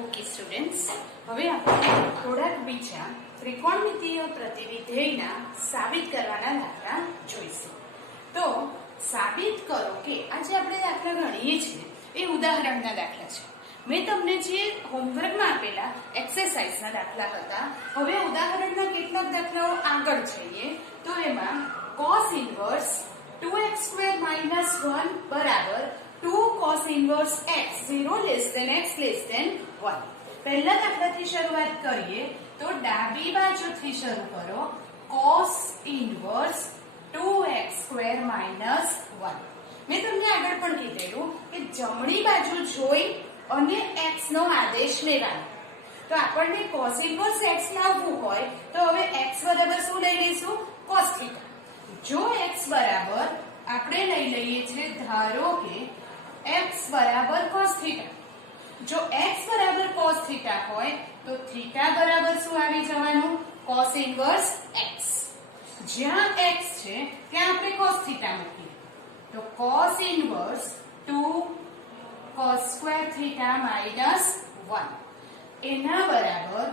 Okay students, હવે આપણે થોડાક બીજા ત્રિકોણમિતિય પ્રતિવિધેયના સાબિત કરવાના દાખલા જોઈશું. તો સાબિત કરો કે આ જે આપણે દાખલા ગણીએ છીએ એ ઉદાહરણના દાખલા છે. મેં તમને જે હોમવર્કમાં આપેલા એક્સરસાઇઝના દાખલા હતા, હવે ઉદાહરણના કેટલાક દાખલાઓ આગળ જઈએ તો એમાં cos ઇન્વર્સ 2x² - 1 બરાબર 2 cos inverse x 0 less than x less than 1. પહેલા દાખલાથી શરૂઆત કરીએ તો ડાબી બાજુથી શરૂ કરો. cos inverse 2x² - 1. મેં તમને આગળ પણ કીધેલું કે જમણી બાજુ જોઈ અને x નો આદેશ લેવાનો. તો આપણને cos inverse x લાવવું હોય તો હવે x બરાબર શું લઈ લઈશું? cos theta. જો x બરાબર આપણે લઈ લઈએ છીએ, ધારો કે x બરાબર cos થીટા. જો x બરાબર cos થીટા હોય તો થીટા બરાબર શું આવી જવાનું? cos inverse x. જ્યાં x છે ત્યાં આપણે cos થીટા મૂકીએ તો cos inverse 2 cos square theta -1 એના બરાબર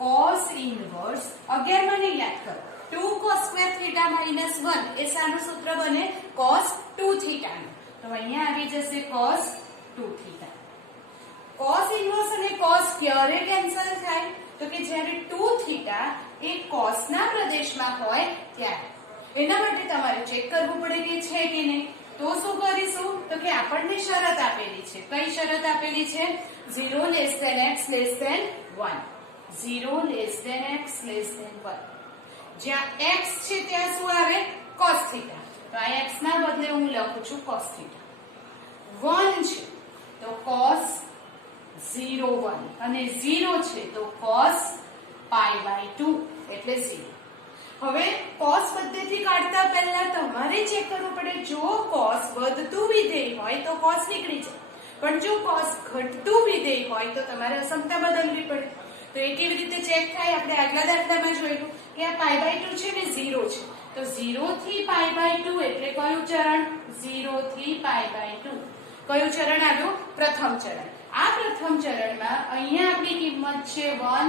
cos ઇન્વર્સ 11 મને યાદ કરો 2 cos સ્ક્વેર થીટા -1 એ શાનું સૂત્ર બને? cos 2 થીટા નું. તો અહીંયા આવી જશે cos 2 થીટા. cos ઇન્વર્સ અને cos ક્યારે કેન્સલ થાય? તો કે જ્યારે 2 થીટા એ cos ના પ્રદેશમાં હોય ત્યારે. એના માટે તમારે ચેક કરવું પડે કે છે કે નહીં. તો શું કરીશું? તો કે આપણને શરત આપેલી છે. કઈ શરત આપેલી છે? 0 less than x less than 1. 0 less than x less than 1. જ્યાં x છે ત્યાં શું આવે? cos theta. તો આ x ના બદલે હું લખું છું cos થીટા. 1 છે તો cos 0 1 અને 0 છે તો cos π/2 એટલે 0. હવે cos પદ્ધતિ કાઢતા પહેલા તમારે ચેક કરવું પડે. જો cos વધતું વિધેય હોય તો cos નીકળી જાય, પણ જો cos ઘટતું વિધેય હોય તો તમારે અસમતા બદલવી પડે. તો એ કેવી રીતે ચેક થાય? આપણે આગલા દાખલામાં જોયું કે આ π/2 છે ને 0 છે, તો 0 થી π/2 એટલે કયું ચરણ? 0 થી π/2. કયું ચરણ આવ્યું? પ્રથમ ચરણ. આ પ્રથમ ચરણમાં અહીંયા આપણી કિંમત છે 1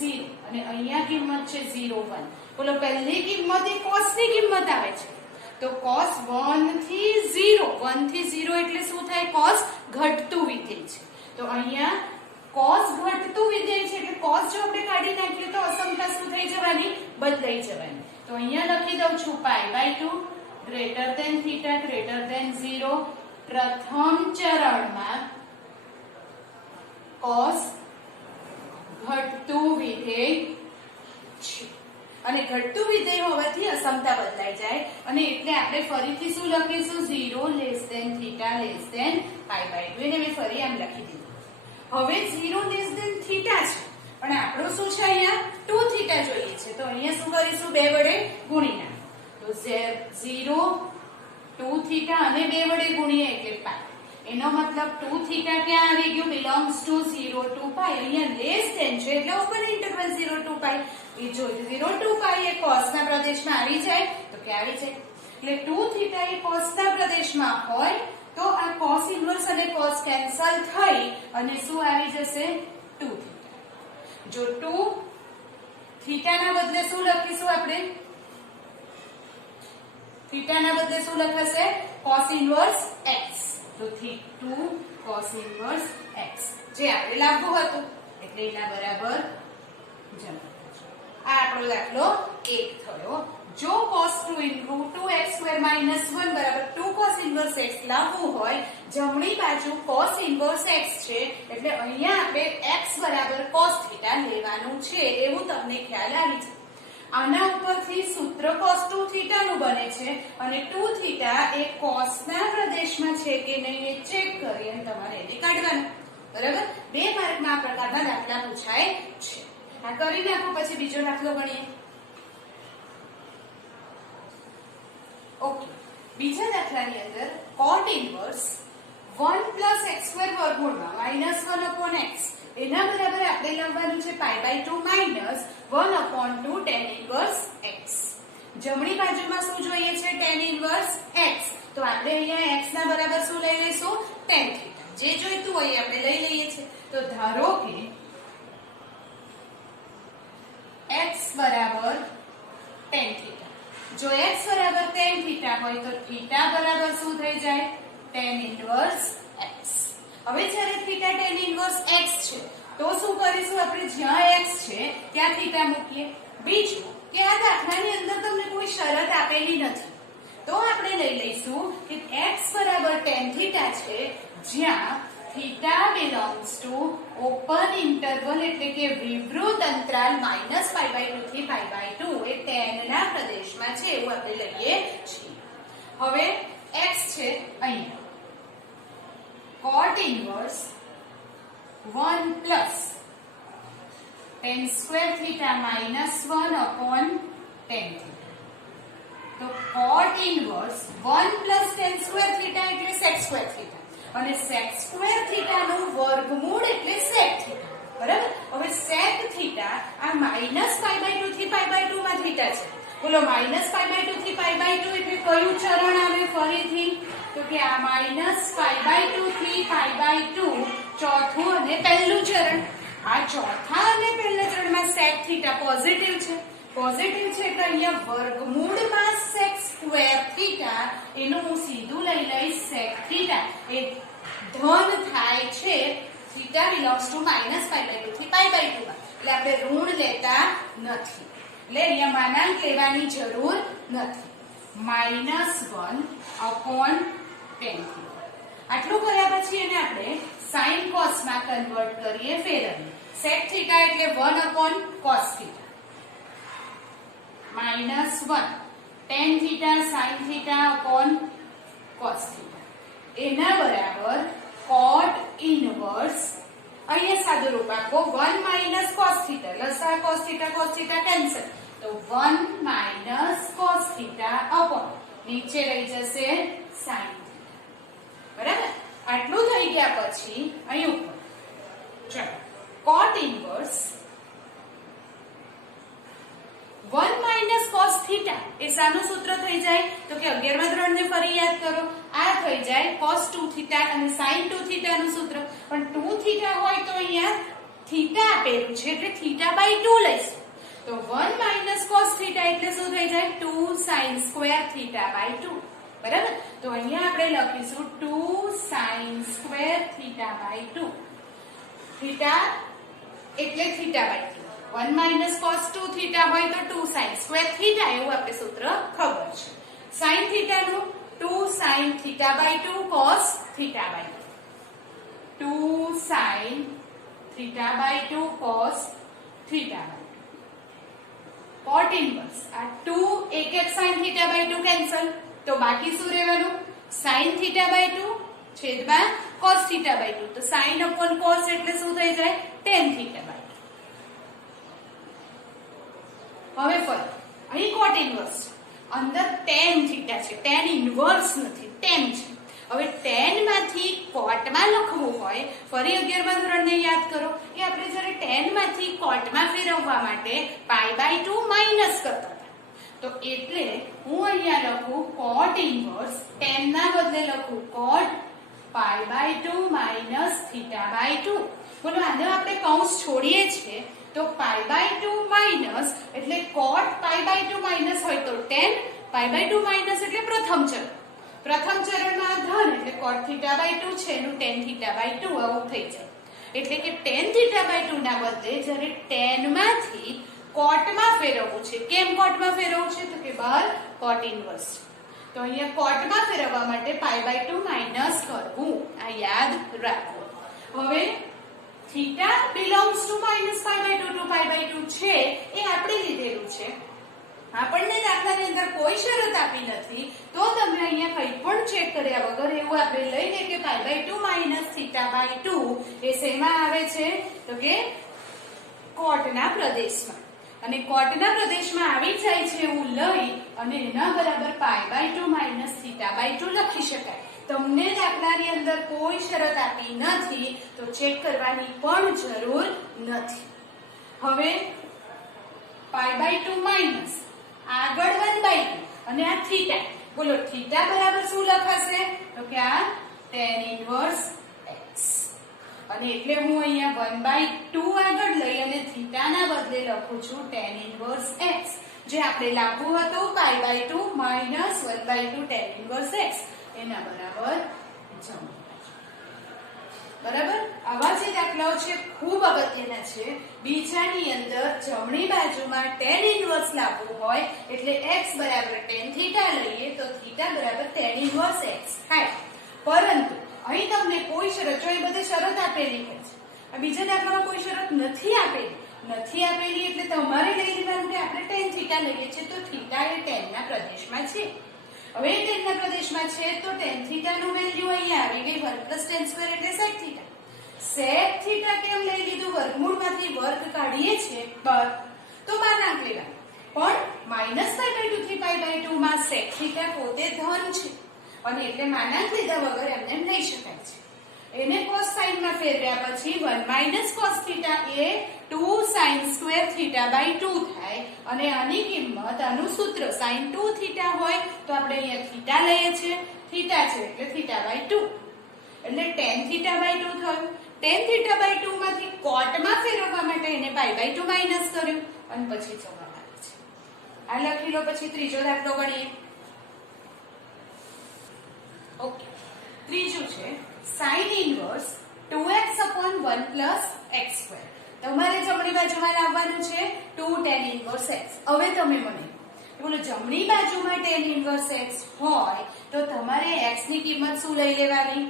0 અને અહીંયા કિંમત છે 0 1. બોલો, પહેલી કિંમત એ cos ની કિંમત આવે છે તો cos 1 થી 0. 1 થી 0 એટલે શું થાય? cos ઘટતું વિધેય છે. તો અહીંયા cos ઘટતું વિધેય છે એટલે cos જો આપણે કાઢી નાખીએ તો અસમતા શું થઈ જવાની? બદલાઈ જવાની. તો અહીંયા લખી દઉં છું π/2 greater than theta greater than 0. પ્રથમ ચરણમાં cos ઘટતું વિધેય છે અને ઘટતું વિધેય હોવાથી અસમતા બદલાઈ જાય અને એટલે આપણે ફરીથી શું લખીશું? 0 less than theta less than π/2. એને મેં ફરી આમ લખી દીધું. હવે 0 less than theta છે પણ આપણું શું છે? અહીંયા 2 થીટા જોઈએ છે તો અહીંયા શું કરીશું? 2 વડે ગુણી નાખો. તો 0 2 થીટા અને 2 વડે ગુણીએ એટલે π. એનો મતલબ 2 થીટા ક્યાં આવી ગયું? belongs to 0 to π. અહીંયા લેસ ધેન છે એટલે ઓપન ઇન્ટરવલ 0 to π. એ જો 0 to π એ cos ના પ્રદેશમાં આવી જાય તો કે આવી જાય. એટલે 2 થીટા એ cos ના પ્રદેશમાં હોય તો આ cos ઇન્વર્સ અને cos કેન્સલ થઈ અને શું આવી જશે? 2 થીટા. જો 2 થીટા ના બદલે શું લખીશું આપણે? થીટા ના બદલે શું લખાશે? cos inverse x. તો 2 cos ઇન્વર્સ x જે આપણે લાવવું હતું એટલે એના બરાબર જમા. આ આપણો દાખલો 1 થયો. જો cos 2x² - 1 બરાબર 2 cos ઇન્વર્સ x લાવવું હોય, જમણી બાજુ cos ઇન્વર્સ x છે એટલે અહીંયા આપણે x બરાબર cos થીટા લેવાનું છે એવું તમને ખ્યાલ આવી જાય. આના ઉપરથી સૂત્ર cos 2 થીટા નું બને છે અને 2 થીટા એ cos ના પ્રદેશમાં છે કે નહીં એ ચેક કરી અને તમારે એને કાઢવાનું. બરાબર? 2 માર્કમાં આ પ્રકારના દાખલા પૂછાય છે. આ કરી નાખો પછી બીજો દાખલો ગણીએ. ઓકે, બીજા દાખલાની અંદર cot ઇન્વર્સ 1 + x² વર્ગમૂળમાં -1/x એના બરાબર આપણે લાવવાનું છે π/2 - 1/2 tan ઇન્વર્સ x. જમણી બાજુમાં શું જોઈએ છે? tan inverse x. તો આપણે અહીંયા x ના બરાબર શું લઈ લઈશું? tan theta. જે જોઈતું હોય આપણે લઈ લઈએ છીએ. તો ધારો કે x બરાબર tan θ. જો x બરાબર tan θ હોય તો θ બરાબર શું થઈ જાય? tan inverse x. હવે જ્યારે θ tan ઇન્વર્સ x છે તો શું કરીશું આપણે? જ્યાં x છે ત્યાં θ મૂકીએ. બીજું કે આ દાખલાની અંદર તમને કોઈ શરત આપેલી નથી તો આપણે લઈ લઈશું કે x બરાબર tan θ છે જ્યાં θ belongs to open interval એટલે કે વિવૃત અંતરાલ -π/2 થી π/2 એ tan ના પ્રદેશમાં છે એવું આપણે લઈએ છીએ. હવે x છે અહીંયા cot inverse 1 plus tan square theta minus 1 upon tan theta. તો cot inverse 1 plus tan square theta એટલે sec square theta અને sec square theta નું વર્ગમૂળ એટલે sec theta. બરાબર? હવે sec theta આ -π/2 થી π/2 માં theta છે. બોલો -π/2 થી π/2 એટલે કયું ચરણ આવે ફરીથી? તો કે આ -π/2 થી π/2 ચોથું અને પહેલું ચરણ. આ ચોથા અને પહેલા ચરણમાં sec theta પોઝિટિવ છે. પોઝિટિવ છે એટલે અહીંયા વર્ગમૂળમાં sec square theta એનું હું સીધું લઈ લઈશ sec theta એ ધન થાય છે. theta belongs to -π/2 થી π/2 માં એટલે આપણે ઋણ લેતા નથી. એટલે અહીંયા માનાંક લેવાની જરૂર નથી. -1 upon tan theta. આટલું કર્યા પછી એને આપણે sin cos માં કન્વર્ટ કરીએ ફેરવીએ. sec theta એટલે 1 upon cos theta -1 tan theta sin theta upon cos theta એના બરાબર cot inverse અહીંયા સાદું રૂપ આપો 1 minus cos theta લસા cos theta કેન્સલ તો 1 minus cos theta upon નીચે રહી જશે sin theta. બરાબર? આટલું થઈ ગયા પછી અહીં ઉપર ચલો cot inverse 1 minus cos theta એ શાનું સૂત્ર થઈ જાય? તો કે 11મા ધોરણને ફરી યાદ કરો. આ થઈ જાય cos 2 theta અને sin 2 theta નું સૂત્ર. પણ 2 theta હોય તો અહીંયા theta આપેલું છે એટલે theta/2 લઈશું. તો 1 minus cos theta એટલે શું થઈ જાય? 2 sin square theta/2. બરાબર? તો અહીંયા આપણે લખીશું 2 sin square theta/2. theta એટલે theta/2. 1 minus cos 2 theta હોય તો 2 sin square theta એવું આપણે સૂત્ર ખબર છે. sin theta નું 2 sin theta/2 cos theta/2. 2 sin theta/2 cos theta/2. cot inverse આ 2 એક sin theta/2 કેન્સલ તો બાકી શું રહેવાનું? sin theta/2 છેદમાં cos theta/2. તો sin upon cos એટલે શું થઈ જાય? tan theta/2. હવે ફરી અહીં cot inverse અંદર tan theta છે. tan inverse નથી, tan છે. હવે tan માંથી cot માં લખવું હોય ફરી 11મા ધોરણને યાદ કરો કે આપણે જ્યારે tan માંથી cot માં ફેરવવા માટે π/2 માઈનસ કરતા હતા. તો એટલે હું અહીંયા લખું cot inverse tan ના બદલે લખું cot π/2 minus theta/2. બોલો આને આપણે કૌંસ છોડીએ છીએ તો π/2 માઈનસ એટલે cot π/2 માઈનસ હોય તો tan π/2 માઈનસ એટલે પ્રથમ ચરણમાં ધન એટલે cot θ/2 છે એનું tan θ/2 આવું થઈ જાય. એટલે કે tan θ/2 ના બદલે જ્યારે tan માંથી cot માં ફેરવવું છે. કેમ cot માં ફેરવવું છે? તો કે બહાર cot inverse છે. તો અહીંયા cot માં ફેરવવા માટે π/2 માઈનસ કરવું. આ યાદ રાખો. હવે theta belongs to -π/2 to π/2 છે એ આપણે લીધેલું છે. આપણને દાખલાની અંદર કોઈ શરત આપી નથી તો તમે અહીંયા કંઈ પણ ચેક કર્યા વગર એવું આપણે લઈને કે π/2 minus theta/2 એ શેમાં આવે છે? તો કે cot ના પ્રદેશમાં. અને cot ના પ્રદેશમાં આવી જાય છે એવું લઈ અને એના બરાબર π/2 minus theta/2 લખી શકાય. તમને દાખલાની અંદર કોઈ શરત આપી નથી તો ચેક કરવાની પણ જરૂર નથી. હવે π/2 માઈનસ આગળ 1/2 અને આ થીટા. બોલો થીટા બરાબર શું લખાશે? તો કે આ tan inverse x. અને એટલે હું અહીંયા 1/2 આગળ લઈ અને થીટાના બદલે લખું છું tan inverse x, જે આપણે લાવવું હતું π/2 માઈનસ 1/2 tan inverse x એના બરાબર જમણી બાજુ. બરાબર, આવા જે દાખલાઓ છે ખૂબ અગત્યના છે. બીજાની અંદર જમણી બાજુમાં tan inverse લાવવું હોય એટલે x બરાબર tan થીટા લઈએ તો થીટા બરાબર tan inverse x થાય. પરંતુ અહીં તમને કોઈ શરત, જો એ બધી શરત આપેલી છે, આ બીજા દાખલામાં કોઈ શરત નથી આપેલી એટલે તમારે લઈ લેવાનું કે આપણે tan થીટા લઈએ છીએ તો થીટા એ tan ના પ્રદેશમાં છે. હવે tan ના પ્રદેશમાં છે તો tan થીટા નું વેલ્યુ અહીંયા આવી ગઈ 1 + tan સ્ક્વેર એટલે sec થીટા. sec થીટા કેમ લઈ લીધું? વર્ગમૂળમાંથી વર્ગ કાઢીએ છીએ તો માનાંક લેવાનું. પણ -π/2 થી π/2 માં sec થીટા પોતે ધન છે અને એટલે માનાંક લીધા વગર એમને લઈ શકાય છે. એને cos sin માં ફેરવ્યા પછી 1 - cos થીટા એ 2 sin સ્ક્વેર θ/2 થાય અને આની કિંમત, આનું સૂત્ર sin 2 થીટા હોય તો આપણે અહીંયા થીટા લઈએ છીએ, થીટા છે એટલે θ/2 એટલે tan θ/2 થયું. tan θ/2 માંથી cot માં ફેરવવા માટે એને π/2 માઈનસ કર્યું અને પછી જવાબ આવે છે. આ લખી લો. પછી ત્રીજો દાખલો ગણીએ. ઓકે, ત્રીજું છે sin inverse 2x/1 + x². તમારે જમણી બાજુમાં લાવવાનું છે 2 tan inverse x. હવે તમે મને બોલો, જમણી બાજુમાં tan inverse x હોય તો તમારે x ની કિંમત શું લઈ લેવાની?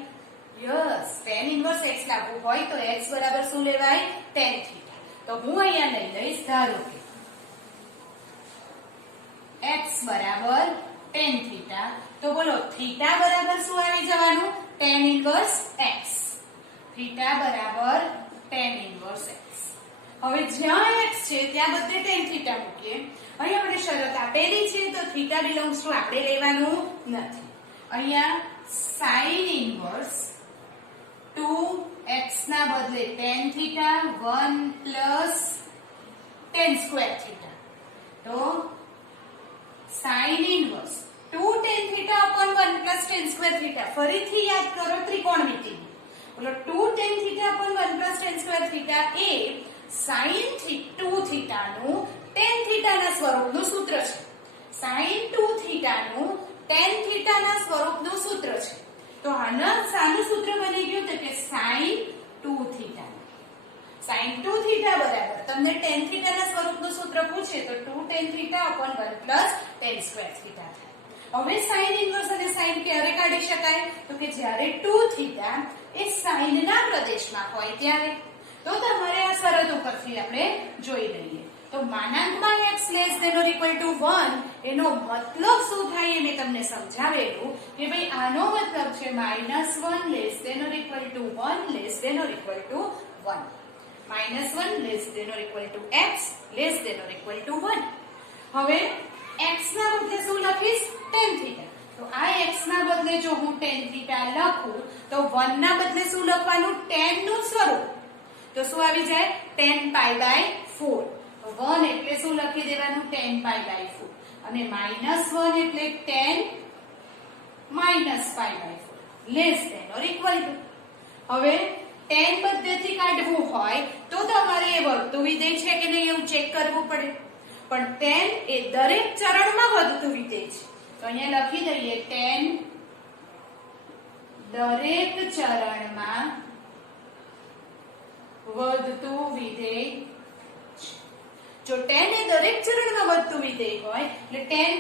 યસ, tan inverse x લાવવું હોય તો x બરાબર શું લેવાય? tan theta. તો હું અહીંયા લઈ લઈશ, ધારો કે x બરાબર tan થીટા. તો બોલો થીટા બરાબર શું આવી જવાનું? tan inverse x. થીટા બરાબર tan inverse x. હવે જ્યાં x છે ત્યાં બધે tan થીટા મૂકીએ. અહીં આપણે શરત આપેલી છે તો થીટા બિલોંગ્સ ટુ આપણે લેવાનું નથી. અહીંયા sin inverse 2x ના બદલે tan theta 1 + tan square theta. તો sin inverse 2 tan θ/1 + tan square theta. ફરીથી યાદ કરો ત્રિકોણમિતિ. બોલો 2 tan θ/1 + tan સ્ક્વેર થીટા એ sin 2 થીટા નું tan થીટા ના સ્વરૂપનું સૂત્ર છે. sin 2 થીટા નું tan થીટા ના સ્વરૂપનું સૂત્ર છે. તો આના સાનું સૂત્ર બની ગયું તો કે sin 2 થીટા. sin 2 થીટા બરાબર તમને tan થીટા ના સ્વરૂપનું સૂત્ર પૂછે તો 2 tan θ/1 + tan સ્ક્વેર થીટા થાય. હવે sin ઇન્વર્સ અને sin ક્યારે કાઢી શકાય? તો કે જ્યારે 2 થીટા એ sin ના પ્રદેશમાં હોય ત્યારે. તો તમારે આ શરત ઉપરથી આપણે જોઈ લઈએ. તો માનાંકમાં x <= 1 એનો મતલબ શું થાય એ મેં તમને સમજાવેલું કે ભાઈ આનો મતલબ છે -1 <= 1 <= 1 -1 x <= 1. હવે x ના બદલે શું લખીશ? tan theta. તો આ x ના બદલે જો હું tan થીટા લખું તો 1 ના બદલે શું લખવાનું? tan નું સ્વરૂપ. તો શું આવી જાય? tan π/4. તો 1 એટલે શું લખી દેવાનું? tan π/4 અને -1 એટલે tan -π/4 <= હવે tan પદ્ધતિ કાઢવું હોય તો તમારે એ વધતું વિધેય છે કે નહીં એવું ચેક કરવું પડે. પણ tan એ દરેક ચરણમાં વધતું વિધેય છે. તો અહીંયા લખી દઈએ tan દરેક ચરણમાં વધતું વિધેય. જો tan એ દરેક ચરણમાં વધતું વિધેય હોય એટલે tan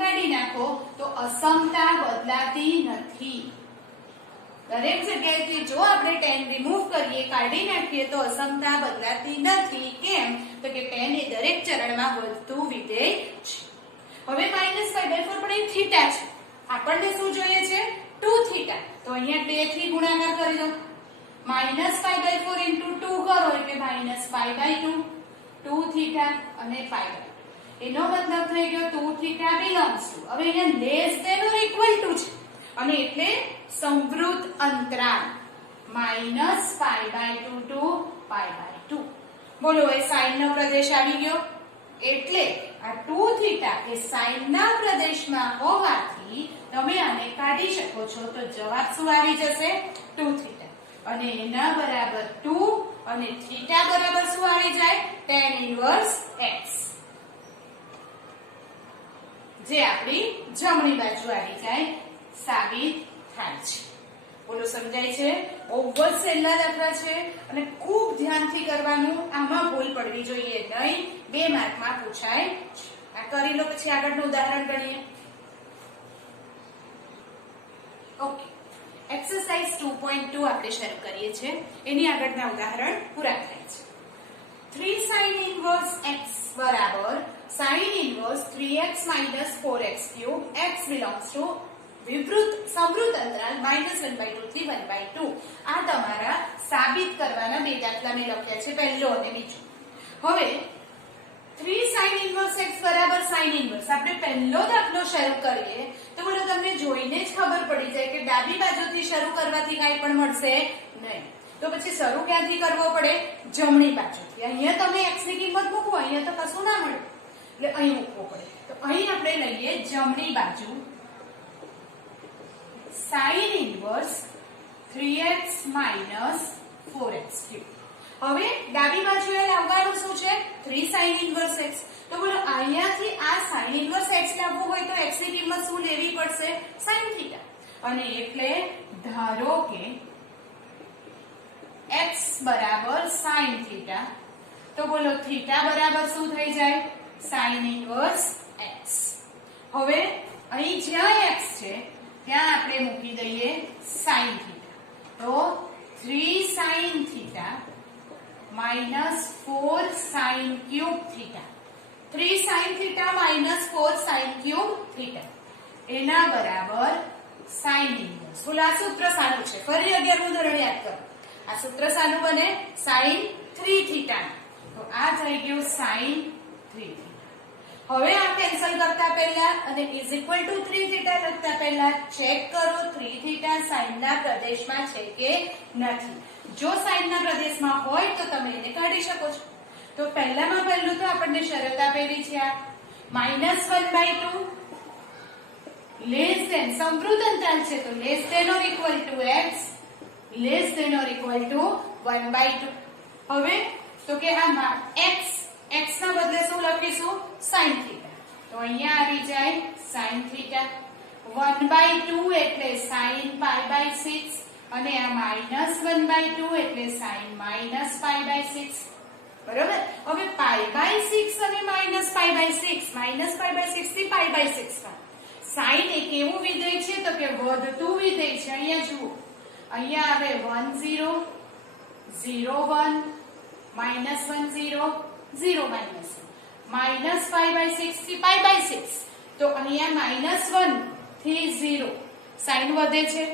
કાઢી નાખો તો અસમતા બદલાતી નથી. દરેક જગ્યાએથી જો આપણે tan રિમૂવ કરીએ, કાઢી નાખીએ તો અસમતા બદલાતી નથી. કેમ? તો કે tan એ દરેક ચરણમાં વધતું વિધેય છે. હવે -π/4 પણ એ થીટા છે. આપણને શું જોઈએ છે? 2 થીટા. તો અહીંયા 2 થી ગુણાકાર કરી દો. -π/4 * 2 કરો એટલે -π/2 2 થીટા અને π/2. એનો મતલબ થઈ ગયો 2 થીટા બિલોંગ્સ ટુ. હવે અહીંયા <= છે અને એટલે સંવૃત અંતરાલ -π/2 to π/2. બોલો એ sin નો પ્રદેશ આવી ગયો. એટલે આ 2 થીટા એ sin ના પ્રદેશમાં હોવાથી તમે આને કાઢી શકો છો. તો જવાબ શું આવી જશે? 2 થીટા. અને એના બરાબર 2 અને થીટા બરાબર શું આવી જાય tan ઇન્વર્સ x, જે આપણી જમણી બાજુ આવી જાય સાબિત થાય છે. બોલો સમજાય છે? બહુ જ સહેલા દાખલા છે અને ખૂબ ધ્યાનથી કરવાનું, આમાં ભૂલ પડવી જોઈએ નહીં, 2 માર્કમાં પૂછાય. આ કરી લો પછી આગળનું ઉદાહરણ ગણીએ. ઓકે, એક્સરસાઇઝ 2.2 આપણે શરૂ કરીએ છીએ. એની આગળના ઉદાહરણ પૂરા થાય છે. 3 sin inverse x બરાબર sin inverse 3x minus 4x cube x belongs to સમૃદ્ધ અંતરાલ -1/2 થી 1/2. આ તમારા સાબિત કરવાના 2 દાખલા મેં લખ્યા છે, પહેલો અને બીજો. હવે 3 sin inverse x બરાબર sin inverse, આપણે પહેલો દાખલો શરૂ કરીએ તો બોલો તમને જોઈને જ ખબર પડી જાય કે ડાબી બાજુથી શરૂ કરવાથી કાંઈ પણ મળશે નહીં. તો પછી શરૂ ક્યાંથી કરવો પડે? જમણી બાજુથી. અહીંયા તમે x ની કિંમત મૂકવો, અહીંયા તો કશું ના મળે, એટલે અહીં મૂકવો પડે. તો અહીં આપણે લઈએ જમણી બાજુ sin inverse 3x minus 4x cube. હવે ડાબી બાજુએ લાવવાનું શું છે? 3 sin inverse x. તો બોલો અહીંયાથી આ sin inverse x લાવવું હોય તો x ની કિંમત શું લેવી પડશે? sin theta. અને એટલે ધારો કે x બરાબર sin theta, તો બોલો theta બરાબર શું થઈ જાય? sin inverse x. હવે અહીં જ્યાં x છે ત્યાં આપણે મૂકી દઈએ sin theta. તો 3 sin theta minus 4 sin cube theta. 3 sin theta minus 4 sin cube theta એના બરાબર sin inverse. બોલો આ સૂત્ર સાનું છે? ફરી 11મું ધોરણ યાદ કરો. આ સૂત્ર સાનું બને? sin 3 theta. તો આ થઈ ગયું sin 3 theta. હવે આ કેન્સલ કરતા પહેલા અને is equal to 3 theta લખતા પહેલા ચેક કરો 3 theta sin ના પ્રદેશમાં છે કે નથી. જો sin ના પ્રદેશમાં હોય તો તમે એને કાઢી શકો છો. તો પહેલામાં પહેલું તો આપણને શરત આપેલી છે આ -1/2 લેસ ધેન, સમૃદ્ધ અંતરાલ છે તો less than or equal to x, less than or equal to 1/2. હવે તો કે આ x ના બદલે શું લખીશું? sin theta. તો અહીંયા આવી જાય sin theta. 1/2 એટલે sin pi/6 અને આ -1/2 એટલે sin -pi/6. બરોબર? હવે pi/6 અને -pi/6 થી pi/6 માં sin એક એવું વિધેય છે તો કે વધતું વિધેય છે. અહીંયા જુઓ, અહીંયા આવે 1 0 0 1 -1 0 0 -1 -pi/6 થી pi/6. તો અહીંયા -1 થી 0 sin વધે છે,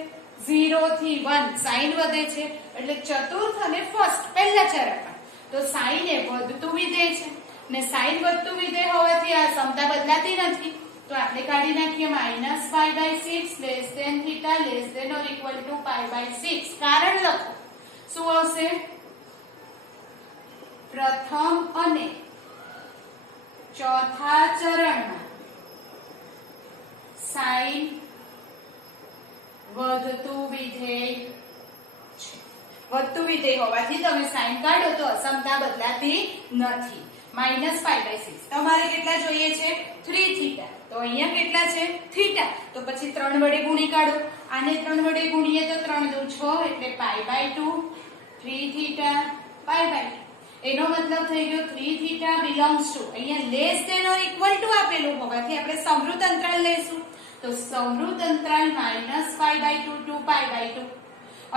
0 થી 1 sin વધે છે, એટલે ચતુર્થ અને ફર્સ્ટ પહેલા ચરણમાં તો sin એ વધતું વિધેય છે ને sin વધતું વિધેય હોવાથી આ સમતા બદલાતી નથી. તો આપણે કાઢી નાખીએ -pi/6 less than theta less than or equal to pi/6. કારણ લખો, શું આવશે? પ્રથમ અને ચોથા ચરણમાં sin વધતું વિધેય છે. વધતું વિધેય હોવાથી તમે sin કાઢો તો અસમતા બદલાતી નથી. -pi/6 તમારે કેટલા જોઈએ છે? 3 થીટા. તો અહીંયા કેટલા છે? થીટા. તો પછી 3 વડે ગુણી કાઢો. આને 3 વડે ગુણીએ તો 3 દુ 6 એટલે pi/2 3 થીટા pi/2. એનો મતલબ થઈ ગયો 3 થીટા belongs to, અહીંયા less than or equal to આપેલું હોવાથી આપણે સમૃદ્ધ અંતરાલ લઈશું. તો સમૃદ્ધ અંતરાલ -pi/2 to pi/2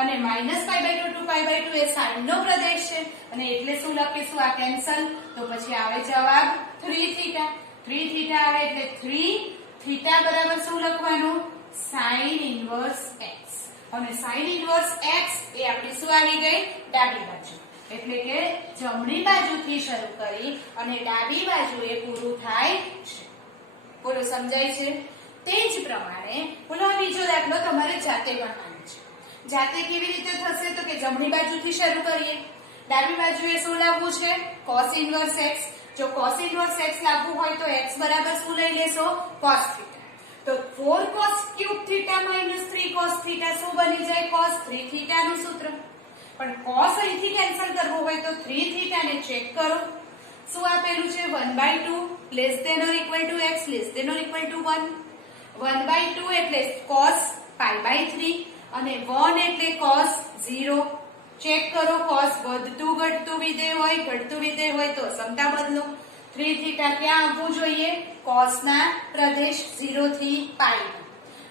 અને -pi/2 to pi/2 A sin નો પ્રદેશ છે અને એટલે શું લખીશું? આ કેન્સલ. તો પછી આવે જવાબ 3 થીટા. 3 થીટા આવે એટલે 3 થીટા બરાબર શું લખવાનું? sin inverse x. અને sin inverse x એ આપણી શું આવી ગઈ? ડાબી બાજુ. એટલે કે જમણી બાજુથી શરૂ કરી અને ડાબી બાજુએ પૂરું થાય છે. બોલો સમજાય છે? તે જ પ્રમાણે બોલો આ બીજો દાખલો તમારે જાતે ગણવાનો છે. જાતે કેવી રીતે થશે? તો કે જમણી બાજુથી શરૂ કરીએ. ડાબી બાજુએ શું લાવવું છે? cos inverse x. જો cos inverse x લાવવું હોય તો x બરાબર શું લઈ લેશો? cos theta. તો 4 cos cube theta minus 3 cos theta શું બની જાય? cos 3 theta નું સૂત્ર. cos અહીંથી કેન્સલ કરવો હોય તો 3 થીટા ને ચેક કરો શું આપેલું છે 1/2 less than or equal to x less than or equal to 1 1/2 એટલે cos π/3 અને 1 એટલે cos 0 ચેક કરો cos વધતું ઘટતું વિધેય હોય ઘટતું વિધેય હોય તો સમતા બદલો 3 થીટા ક્યાં આવવું જોઈએ cos ના પ્રદેશ 0 થી π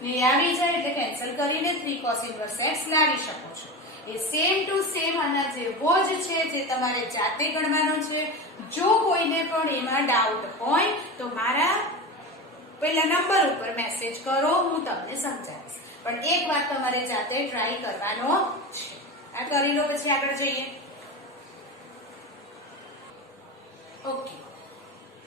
ને આવી જાય એટલે કેન્સલ કરીને 3 cos ઇન્વર્સ x લાવી શકો છો એ સેમ ટુ સેમ આના જેવો જ છે જે તમારે જાતે ગણવાનો છે જો કોઈને પણ એમાં ડાઉટ હોય તો મારા પહેલા નંબર ઉપર મેસેજ કરો હું તમને સમજાવીશ પણ એક વાર તમારે જાતે ટ્રાય કરવાનો છે આ કરી લો પછી આગળ જઈએ ઓકે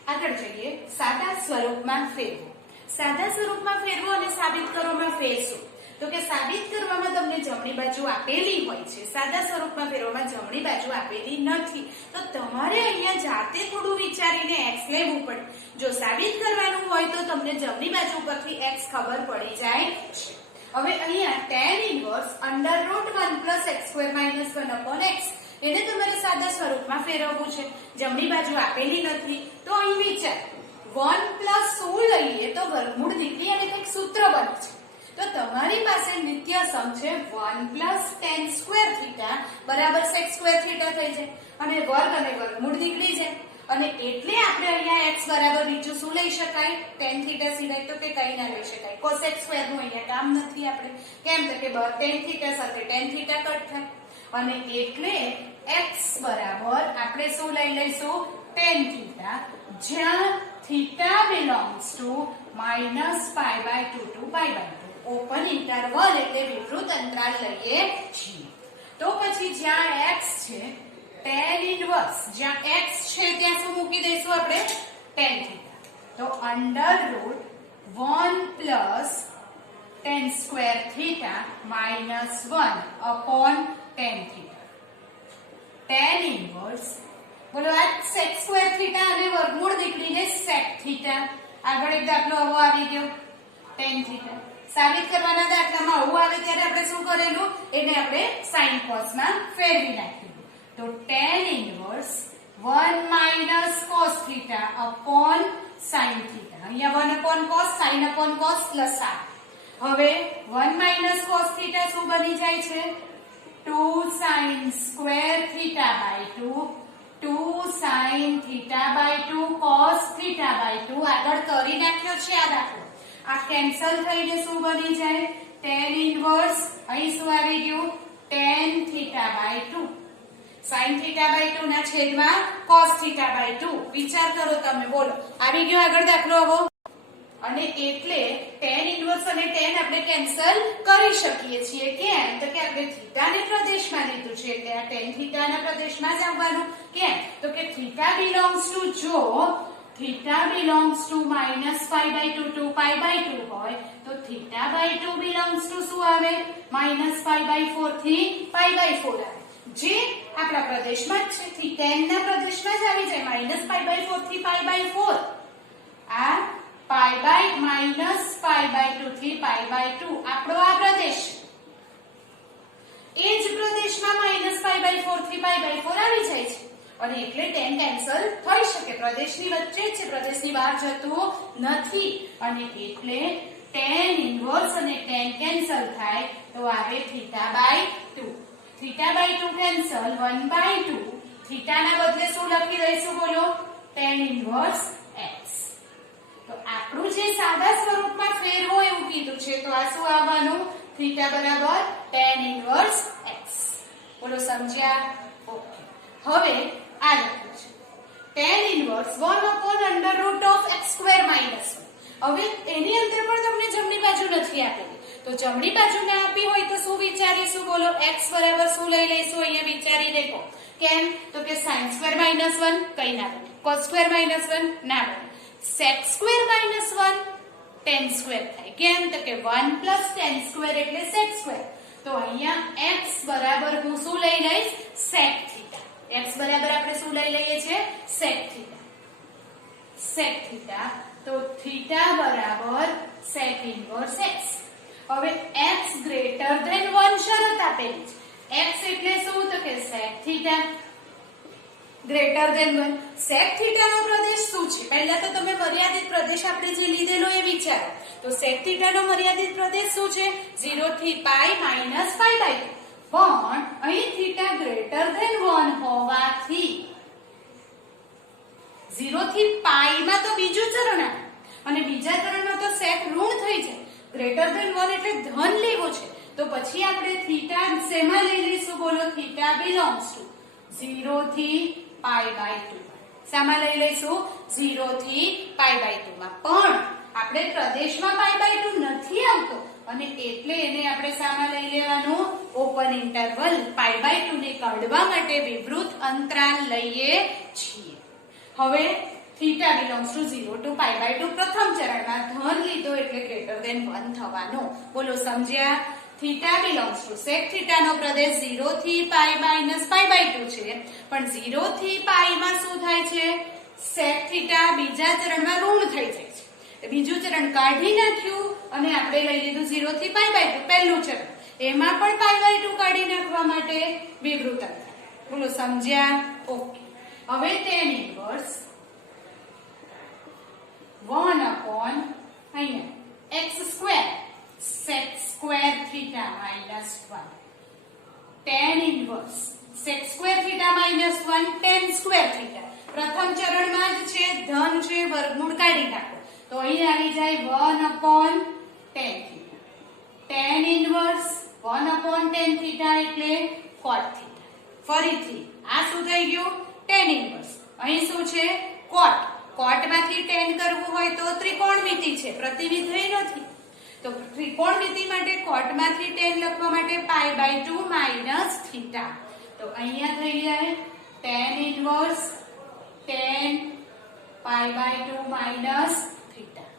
આગળ જઈએ સાદા સ્વરૂપમાં ફેરવો સાદા સ્વરૂપમાં ફેરવો અને સાબિત કરવામાં ફેર શું તો કે સાબિત કરવામાં તમને જમણી બાજુ આપેલી હોય છે સાદા સ્વરૂપમાં ફેરવવામાં જમણી બાજુ આપેલી નથી તો તમારે અહીંયા જાતે થોડું વિચારીને x લેવું પડે જો સાબિત કરવાનું હોય તો તમને જમણી બાજુ પરથી x ખબર પડી જાય છે હવે અહીંયા tan ઇન્વર્સ √1 + x² - 1 / x એને તમારે સાદા સ્વરૂપમાં ફેરવવું છે જમણી બાજુ આપેલી નથી તો અહીં વિચાર 1 + શું લઈએ તો વર્ગમૂળ નીકળી અને કંઈક સૂત્ર બને છે તો તમારી પાસે નિત્ય સમ છે 1 + tan² થીટા બરાબર sec² થીટા થઈ જાય અને વર્ગ અને વર્ગમૂળ નીકળી જાય અને એટલે આપણે અહીંયા x બરાબર બીજું શું લઈ શકાય tan થીટા સિવાય તો કે કંઈ ના લઈ શકાય cos² નું અહીંયા કામ નથી આપણે કેમ તો કે tan થીટા સાથે tan થીટા કટ થાય અને એટલે x બરાબર આપણે શું લઈ લઈશું tan થીટા જ્યાં theta belongs to -π/2 to π/2 open interval એટલે વિવૃત અંતરાલ લઈએ છીએ તો પછી જ્યાં x છે tan ઇન્વર્સ જ્યાં x છે ત્યાં શું મૂકી દઈશું આપણે tan થીટા તો √1 + tan² theta -1 upon tan theta tan inverse બોલો આ sec² થીટા અને વર્ગમૂળ નીકળીને sec થીટા આગળ એક દાખલો આવો આવી ગયો tan થીટા સાબિત કરવાના દાખલામાં આવું આવે ત્યારે આપણે શું કરેલું એને આપણે sin cos માં ફેરવી નાખીશું તો tan inverse 1 - cos theta upon sin theta અહીંયા 1 upon cos sin upon cos લસા હવે 1 - cos થીટા શું બની જાય છે 2 sin² θ/2 2 sin θ/2 cos θ/2 આગળ કરી નાખ્યો છે આ દાખલો આ કેન્સલ થઈને શું બની જાય tan ઇન્વર્સ અહીં શું આવી ગયું tan θ/2 sin θ/2 ના છેદમાં cos θ/2 વિચાર કરો તમે બોલો આવી ગયો આગળ દાખલો આવો અને એટલે tan ઇન્વર્સ અને tan આપણે કેન્સલ કરી શકીએ છીએ કેમ તો કે આપણે થીટાને પ્રદેશમાં લીધું છે એટલે આ tan થીટાના પ્રદેશમાં જ આવવાનું કેમ તો કે થીટા belongs to જો theta belongs to -π/2 to π/2 હોય તો θ/2 belongs to શું આવે -π/4 થી π/4 આવે જે આપણા પ્રદેશમાં જ છે tan ના પ્રદેશમાં જ આવી જાય -π/4 થી π/4 આ -π/2 થી π/2 આપણો આ પ્રદેશ એ જ પ્રદેશમાં -π/4 થી π/4 આવી જાય છે અને એટલે tan કેન્સલ થઈ શકે પ્રદેશની વચ્ચે છે પ્રદેશની બહાર જતું નથી અને એટલે tan ઇન્વર્સ અને tan કેન્સલ થાય તો આવે θ/2 θ/2 કેન્સલ 1/2 થીટાના બદલે શું લખી દઈશું બોલો tan ઇન્વર્સ x તો આપણું જે સાદા સ્વરૂપમાં ફેરવો એવું કીધું છે તો આ શું આવવાનું થીટા બરાબર tan ઇન્વર્સ x બોલો સમજ્યા ઓકે હવે આ લખ્યું છે tan ઇન્વર્સ 1/√x² - 1 હવે એની અંદર પણ તમને જમણી બાજુ નથી આપેલી તો જમણી બાજુ ના આપી હોય તો શું વિચારીશું બોલો x બરાબર શું લઈ લઈશું અહીંયા વિચારી દેખો કેમ તો કે sin² - 1 કઈ ના બને cos² - 1 ના બને sec² - 1 tan² થાય કેમ તો કે 1 + tan² એટલે sec² તો અહીંયા x બરાબર હું શું લઈ લઈશ sec થીટા x બરાબર આપણે શું લઈ લઈએ છે sec થીટા તો થીટા બરાબર sec ઇન્વર્સ x હવે x greater than 1 શરત આપેલી છે x એટલે શું તો કે theta greater than 1. sec theta નો પ્રદેશ શું છે? પહેલા તો તમે મર્યાદિત પ્રદેશ આપણે જે લીધેલો એ વિચારો. તો sec થીટા નો મર્યાદિત પ્રદેશ શું છે? 0 થી પાઈ માઈનસ પાઈ બાય 2. પણ અહીં થીટા ગ્રેટર ધેન 1 હોવાથી 0 થી પાઈ માં તો બીજું ચરણ આવે અને બીજા ચરણમાં તો sec ઋણ થઈ જાય. ગ્રેટર ધેન 1 એટલે ધન લેવો છે. તો પછી આપણે થીટા શેમાં લઈ લઈશું? બોલો. થીટા બિલોંગ્સ ટુ 0 થી પાઈ બાય 2. શામાં લઈ લઈશું? 0 થી પાઈ બાય 2 માં. પણ આપણે પ્રદેશમાં પાઈ બાય 2 નથી આવતો અને એટલે એને આપણે શામાં લઈ લેવાનું? ઓપન ઇન્ટરવલ પાઈ બાય 2 ને કાઢવા માટે વિવૃત અંતરાલ લઈએ છીએ. હવે theta belongs to 0 to pi by 2 પ્રથમ ચરણમાં ધન લીધો એટલે ગ્રેટર ધેન 1 થવાનો. બોલો સમજ્યા? Theta belongs to sec theta નો પ્રદેશ 0 થી પાઈ માઈનસ પાઈ બાય 2 છે. પણ 0 થી પાઈ માં શું થાય છે? sec થીટા બીજા ચરણમાં ઋણ થઈ જાય છે. બીજું ચરણ કાઢી નાખ્યું અને આપણે લઈ લીધું 0 થી પાઈ બાય 2 પહેલું ચરણ. એમાં પણ પાઈ બાય 2 કાઢી નાખવા માટે વિવૃત અંતરાલ. બોલો સમજ્યા? ઓકે. હવે tan ઇન્વર્સ 1 upon અહીંયા x square sec square theta minus 1. tan inverse sec square theta minus 1 tan square theta. પ્રથમ ચરણમાં જ છે ધન છે, વર્ગમૂળ કાઢી નાખો તો અહીં આવી જાય 1 upon tan theta. tan inverse 1 upon tan theta એટલે cot થીટા. ફરીથી આ શું થઈ ગયું? tan inverse. અહીં શું છે? cot. cot માંથી tan કરવું હોય તો ત્રિકોણમિતિ છે, પ્રતિવિધેય નથી. તો ત્રિકોણમિતિ માટે cot માંથી tan લખવા માટે પાઈ બાય 2 માઈનસ થીટા. તો અહીંયા થઈ જાય tan inverse tan pi by 2 minus theta.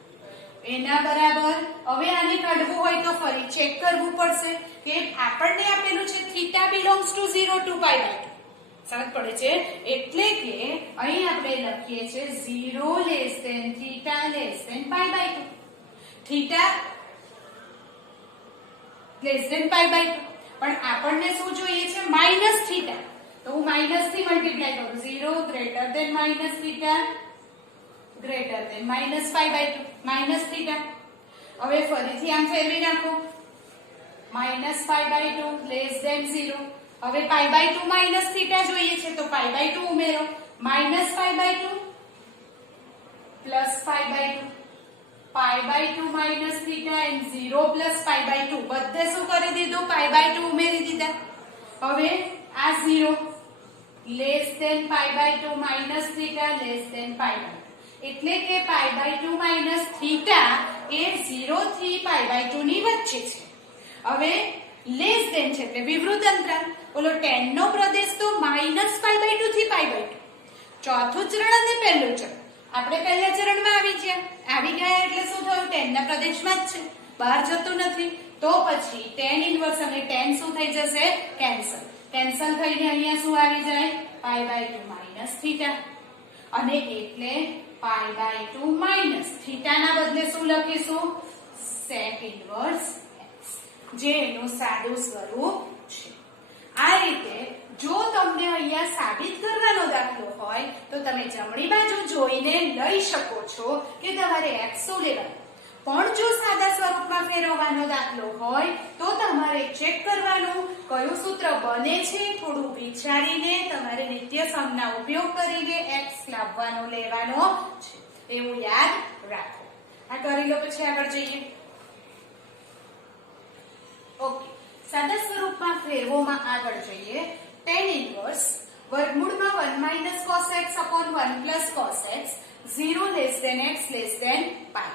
એના બરાબર હવે આને કાઢવું હોય તો ફરી ચેક કરવું પડશે કે આપણને આપેલું છે theta belongs to 0 to pi by 2. સમજ પડે છે? એટલે કે અહીં આપણે લખીએ છીએ 0 less than theta less than pi by 2. Theta less than pi by 2. પણ આપણને શું જોઈએ છે? Minus theta. તો હું માઈનસ થી મલ્ટીપ્લાય કરું. 0 greater than minus theta greater than minus pi by 2 minus theta. હવે ફરીથી આમ ફેરવી નાખો. Minus pi by 2 less than 0. હવે પાઈ બાય 2 માઈનસ થીટા જોઈએ છે તો પાઈ બાય 2 ઉમેરો. Minus pi by 2 plus pi by 2. Pi by 2 minus theta and 0 plus pi by 2 બધે શું કરી દીધું? પાઈ બાય 2 ઉમેરી દીધા. હવે આ 0 less than pi by 2 minus theta less than pi by 2. એટલે કે પાઈ બાય 2 માઈનસ થીટા એ 0 થી પાઈ બાય 2 ની વચ્ચે છે. હવે લેસ ધેન છે એટલે વિવૃત અંતરાલ. બોલો tan નો પ્રદેશ તો માઈનસ પાઈ બાય 2 થી પાઈ બાય 2. ચોથું ચરણ અને પહેલું ચરણ આપણે પહેલા ચરણમાં આવી ગયા એટલે શું થયું? tan ના પ્રદેશમાં જ છે, બહાર જતું નથી. તો પછી tan ઇન્વર્સ અને tan શું થઈ જશે? કેન્સલ. કેન્સલ થઈને અહીંયા શું આવી જાય? Pi by 2 minus theta. અને એટલે પાઈ બાય 2 માઈનસ થીટા ના બદલે શું લખીશું? sec ઇન્વર્સ x, જે એનું સાદું સ્વરૂપ છે. આ રીતે જો તમને અહીંયા સાબિત કરવાનો દાખલો હોય તો તમે જમણી બાજુ જોઈને લઈ શકો છો કે તમારે x શું લેવાનું. પણ જો સાદા સ્વરૂપમાં ફેરવવાનો દાખલો હોય તો તમારે ચેક કરવાનું કયું સૂત્ર બને છે. થોડું વિચારીને તમારે નિત્યસમના ઉપયોગ કરીને x લાવવાનો લેવાનો છે, એવું યાદ રાખો. આ કરી લો પછી આગળ જઈએ. ઓકે, સાદા સ્વરૂપમાં ફેરવોમાં આગળ જઈએ. tan ઇન્વર્સ વર્ગમૂળમાં 1 minus cos x upon 1 plus cos x 0 less than x less than pi.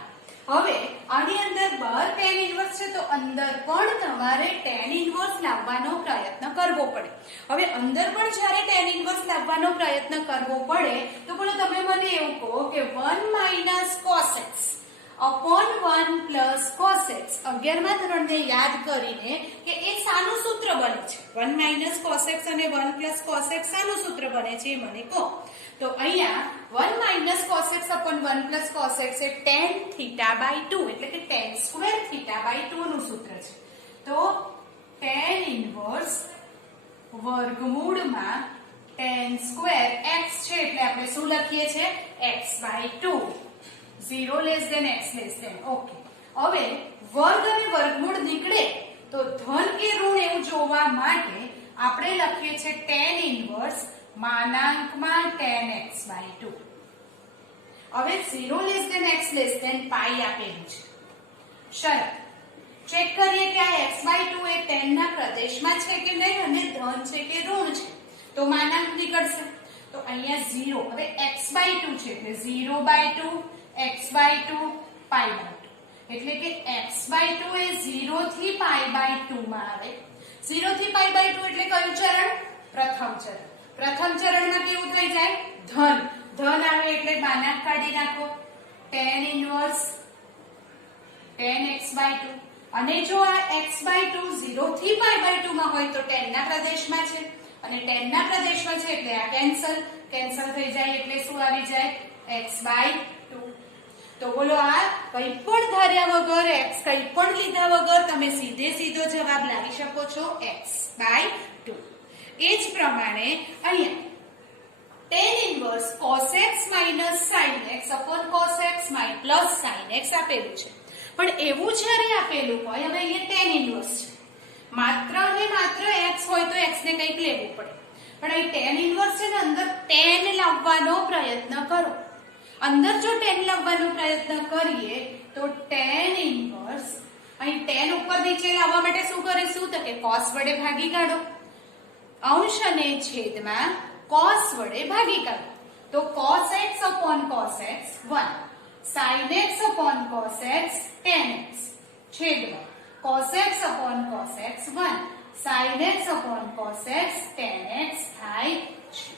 હવે આની અંદર બહાર tan ઇન્વર્સ છે તો અંદર પણ તમારે tan ઇન્વર્સ લાવવાનો પ્રયત્ન કરવો પડે. હવે અંદર પણ જ્યારે tan ઇન્વર્સ લાવવાનો પ્રયત્ન કરવો પડે તો બોલો તમે મને એવું કહો કે 1 minus cos x upon 1 plus cos x 11મા ધોરણને યાદ કરીને કે એ શાનું સૂત્ર બને છે? 1 માઈનસ cos x અને 1 plus cos x શાનું સૂત્ર બને છે એ મને કહો. તો અહીંયા 1 minus cos x upon 1 plus cos x એ tan થીટા બાય 2 એટલે કે tan સ્ક્વેર થીટા બાય 2 નું સૂત્ર છે. તો tan ઇન્વર્સ વર્ગમૂળમાં tan સ્ક્વેર x છે એટલે આપણે શું લખીએ છીએ x/2 0 less than x less than okay હવે વર્ગ અને વર્ગમૂળ નીકળે તો ધન કે ઋણ એવું જોવા માટે આપણે લખીએ છીએ tan ઇન્વર્સ માનાંકમાં tan x/2 હવે 0 less than x less than pi આપેલું છે શરત ચેક કરીએ કે આ x/2 એ tan ના પ્રદેશમાં છે કે નહીં અને ધન છે કે ઋણ છે તો માનાંક નીકળશે તો અહીંયા 0 હવે x/2 છે એટલે 0/2 x/2 પાઈ/2 એટલે કે x/2 એ 0 થી પાઈ/2 માં આવે 0 થી પાઈ/2 એટલે કયું ચરણ પ્રથમ ચરણમાં કેવું થઈ જાય ધન આવે એટલે માનાંક કાઢી નાખો tan ઇન્વર્સ tan x/2 અને જો આ x/2 0 થી પાઈ/2 માં હોય તો tan ના પ્રદેશમાં છે અને tan ના પ્રદેશમાં છે એટલે આ કેન્સલ થઈ જાય એટલે શું આવી જાય x/2 તો બોલો આ કંઈ પણ ધાર્યા વગર x કંઈ પણ લીધા વગર તમે સીધો જવાબ લાવી શકો છો x/2 એ જ પ્રમાણે અહીંયા tan inverse cos x - sin x cos x plus sin x આપેલું છે પણ એવું જ્યારે આપેલું હોય હવે અહીંયા tan ઇન્વર્સ છે માત્ર અને માત્ર x હોય તો x ને કંઈક લેવું પડે પણ અહીં tan ઇન્વર્સ છે ને અંદર tan લાવવાનો પ્રયત્ન કરો અંદર જો tan લાવવાનો પ્રયત્ન કરીએ તો tan ઇન્વર્સ અહીં tan ઉપર નીચે લાવવા માટે શું કરીશું તો કે cos વડે ભાગી કાઢો અંશ અને છેદમાં cos વડે ભાગી કાઢો તો cos x cos x 1 sin x cos x tan x છેદમાં cos x cos x 1 sin x cos x tan x થાય છે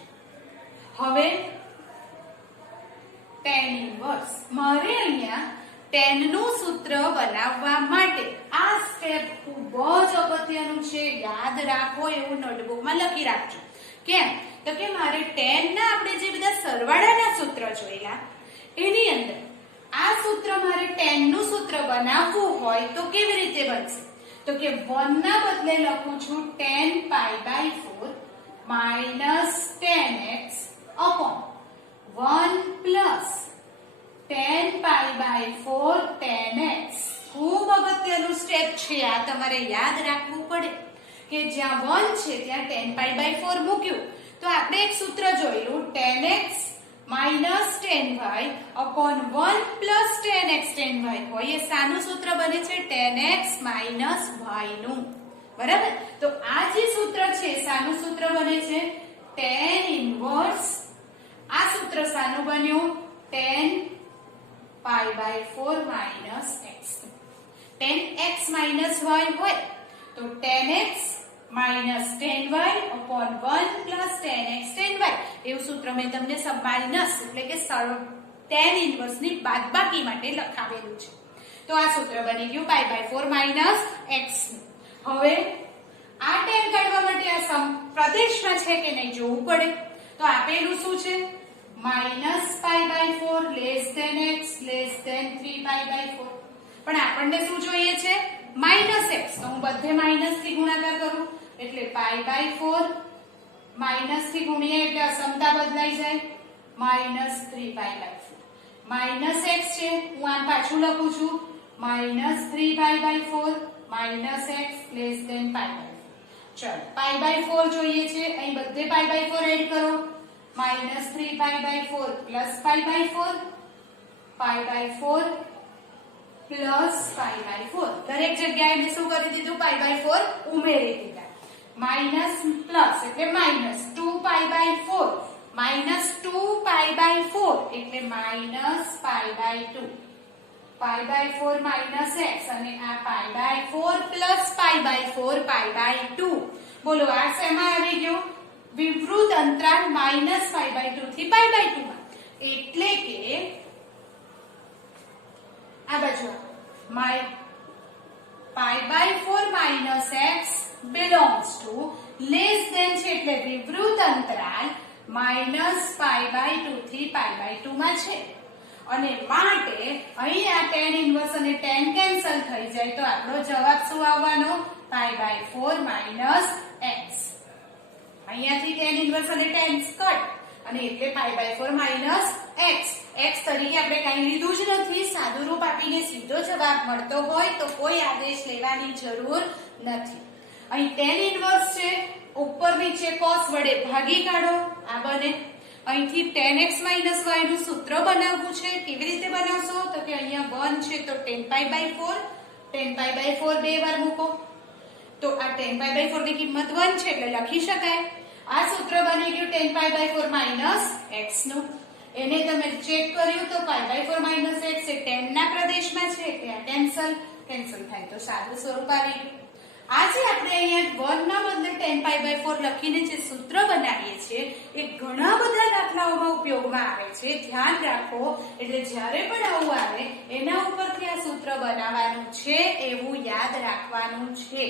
હવે tan ઇન્વર્સ મારે અહીંયા tan નું સૂત્ર બનાવવા માટે આ સ્ટેપ ખૂબ જ અગત્યનું છે યાદ રાખો એવું નોટબુકમાં લખી રાખજો કેમ તો કે મારે tan ના આપણે જે બધા સરવાળાના સૂત્ર જોયેલા એની અંદર આ સૂત્ર મારે tan નું સૂત્ર બનાવવું હોય તો કેવી રીતે બનશે તો કે 1 ના બદલે લખું છું tan pi/4 minus tan x upon 1 plus tan pi/4 tan x ખૂબ અગત્યનું સ્ટેપ છે આ તમારે યાદ રાખવું પડે કે જ્યાં 1 છે ત્યાં tan pi/4 મૂક્યું તો આપણે એક સૂત્ર જોયેલું tan x minus tan y upon 1 plus tan x tan y હોય એ શાનું સૂત્ર બને છે tan x minus y નું બરાબર તો આ જે સૂત્ર છે શાનું સૂત્ર બને છે tan ઇન્વર્સ આ સૂત્ર શાનું બન્યું tan pi/4 minus x tan x minus y હોય તો tan x minus tan y upon 1 plus tan x tan y એવું સૂત્ર મેં તમને માઇનસ એટલે કે tan ઇન્વર્સ ની બાદબાકી માટે લખાવેલું છે તો આ સૂત્ર બની ગયું pi/4 minus x હવે આ tan કાઢવા માટે આ પ્રદેશમાં છે કે નહીં જોવું પડે તો આપેલું શું છે minus pi/4 less than x less than 3 pi/4 પણ આપણને શું જોઈએ છે minus x તો હું બધે માઈનસ થી ગુણાકાર કરું એટલે pi/4 માઈનસ થી ગુણીએ એટલે અસમતા બદલાઈ જાય minus 3 pi/4 minus x છે હું આ પાછું લખું છું minus 3 pi/4 minus x less than pi/4 ચલો pi/4 જોઈએ છે અહીં બધે pi/4 એડ કરો minus 3 pi/4 plus pi/4 pi/4 plus pi/4 દરેક જગ્યાએ મેં શું કરી દીધું pi/4 ઉમેરી દીધા માઈનસ પ્લસ એટલે માઈનસ 2 pi/4 minus 2 pi/4 એટલે minus pi/2 pi/4 minus x અને આ pi/4 plus pi/4 pi/2 બોલો આ શેમાં આવી ગયું વિવૃત અંતરાલ minus pi/2 થી pi/2 માં એટલે કે આ બાજુ pi/4 minus x belongs to less than છે એટલે વિવૃત અંતરાલ minus pi/2 થી pi/2 માં છે અને માટે અહીં આ tan ઇન્વર્સ અને tan કેન્સલ થઈ જાય તો આપણો જવાબ શું આવવાનો pi/4 minus x અહીંયાથી tan ઇન્વર્સ અને tan કટ અને એટલે π/4 માઇનસ x. x તરીકે આપણે કાંઈ લીધું જ નથી. સાદું રૂપ આપીને સીધો જવાબ મળતો હોય તો કોઈ આદેશ લેવાની જરૂર નથી. અહીં tan ઇન્વર્સ છે, ઉપર નીચે cos વડે ભાગી કાઢો, આ બને. અહીંથી tan x y નું સૂત્ર બનાવવું છે. કેવી રીતે બનાવશો? તો કે અહીંયા 1 છે તો tan π/4, tan π/4 બે વાર મૂકો તો આ tan π/4 ની કિંમત 1 છે એટલે લખી શકાય. આ સૂત્ર બની ગયું tan π/4 માઇનસ x નું. એને તમે ચેક કર્યું તો π/4 - x એ tan ના પ્રદેશમાં છે એટલે આ કેન્સલ થાય તો સાદું સ્વરૂપ આવી ગયું. આજે આપણે અહીંયા 1 ના બદલે tan π/4 લખીને જે સૂત્ર બનાવીએ છીએ એ ઘણા બધા દાખલાઓમાં ઉપયોગમાં આવે છે. ધ્યાન રાખો, એટલે જ્યારે પણ આવું આવે એના ઉપરથી આ સૂત્ર બનાવવાનું છે એવું યાદ રાખવાનું છે.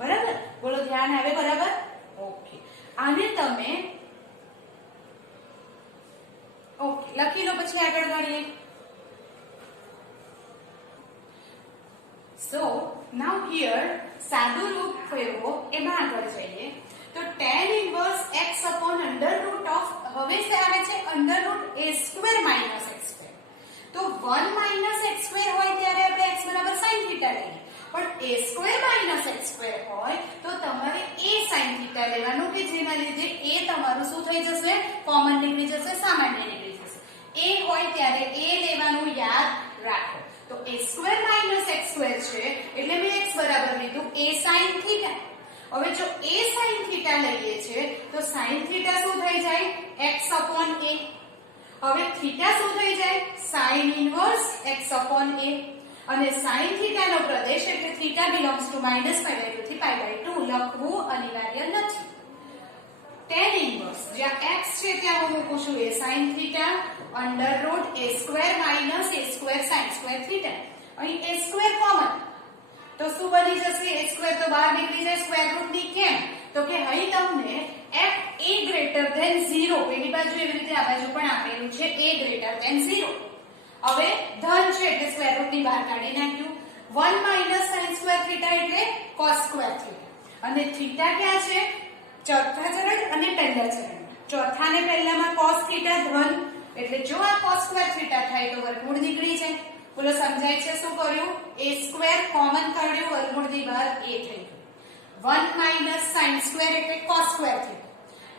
બરાબર? બોલો, ધ્યાન આવે? બરાબર? ઓકે. આને તમે ઓકે લખી લો, પછી આગળ ગણીએ. So now here સાદું રૂપ ફેરવો, એમાં આગળ જઈએ તો tan inverse x upon under root of, હવે સે આવે છે under root a square minus x square. તો 1 minus x square હોય ત્યારે આપણે x બરાબર sin theta લઈએ, પણ a square minus x square હોય તો તમારે a sin theta લેવાનું કે જેના લીધે a તમારું શું થઈ જશે? કોમન નીકળી જશે, સામાન્ય નીકળી જશે. a હોય ત્યારે a લેવાનું યાદ રાખો. તો a square minus x square છે એટલે મેં x બરાબર લીધું a sin theta. હવે જો a sin theta લઈએ છે તો sin theta શું થઈ જાય? x upon a. હવે theta શું થઈ જાય? sin inverse x upon a. અને sin theta નો પ્રદેશ એટલે theta belongs to -π/2 થી π/2 લખવું અનિવાર્ય નથી. tan inverse જ્યાં x છે ત્યાં હું મૂકું છું a sin theta under root a square minus a square sin square theta. અહીં a square કોમન તો શું બની જશે? a square તો બહાર નીકળી જાય સ્ક્વેર રૂટ ની. કેમ? તો કે અહીં તમને f a greater than 0 પેલી બાજુ એવી રીતે આ બાજુ પણ આપેલું છે a greater than 0. હવે ધન છે એટલે સ્ક્વેર રૂટ ની બહાર કાઢી નાખ્યું. 1 minus sin square theta એટલે cos square theta. અને theta ક્યાં છે? ચોથા ચરણ અને પહેલા ચરણ. ચોથા ને પહેલામાં cos theta ધન એટલે જો આ cos square theta થાય તો વર્ગમૂળ નીકળી જાય. બોલો, સમજાય છે? શું કર્યું? a square કોમન કાઢ્યું, વર્ગમૂળની બહાર a થઈ ગયું. 1 minus sin square એટલે cos square theta.